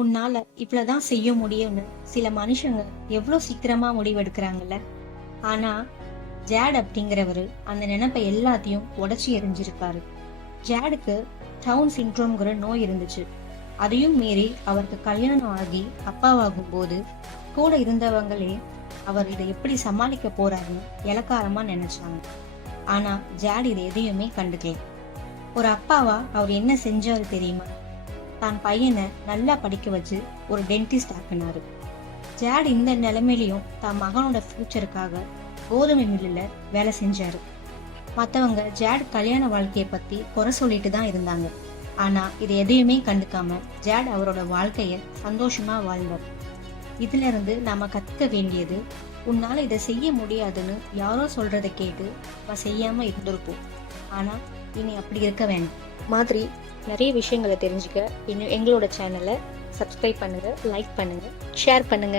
உன்னால இவ்வளவுதான் செய்ய முடியும்னு சில மனுஷங்க எவ்வளவு சீக்கிரமா முடிவெடுக்கிறாங்கல்ல. ஆனா ஜேட் அப்படிங்கிறவரு அந்த நினைப்பை எல்லாத்தையும் உடைச்சி எறிஞ்சிருக்காரு. ஜேடுக்கு டவுன் சிண்ட்ரோம்ங்கிற நோய் இருந்துச்சு. அதையும் மீறி அவருக்கு கல்யாணம் ஆகி அப்பாவாகும் போது கூட இருந்தவங்களே அவர் இதை எப்படி சமாளிக்க போறாருன்னு இலக்காரமா நினைச்சாங்க. ஆனா ஜேட் இதை எதையுமே கண்டுக்கல. ஒரு அப்பாவா அவர் என்ன செஞ்சாரு தெரியுமா? தான் பையனை நல்லா படிக்க வச்சு ஒரு டென்டிஸ்ட் ஆக்கினாரு. ஜேட் இந்த நிலைமையிலையும் தான் மகனோட ஃபியூச்சருக்காக கோதுமை மில்லுல வேலை செஞ்சாரு. மற்றவங்க ஜேட் கல்யாண வாழ்க்கையை பத்தி குறை சொல்லிட்டு தான் இருந்தாங்க. ஆனா இது எதையுமே கண்டுக்காம ஜேட் அவரோட வாழ்க்கைய சந்தோஷமா வாழ்ந்தார். இதுல இருந்து நாம கத்துக்க வேண்டியது, உன்னால இதை செய்ய முடியாதுன்னு யாரோ சொல்றதை கேட்டு நம்ம செய்யாம இருந்திருப்போம். ஆனா இனி அப்படி இருக்க வேண்டாம். மாதிரி நிறைய விஷயங்களை தெரிஞ்சுக்க இன்னும் எங்களோட சேனலை சப்ஸ்கிரைப் பண்ணுங்க, லைக் பண்ணுங்க, ஷேர் பண்ணுங்க.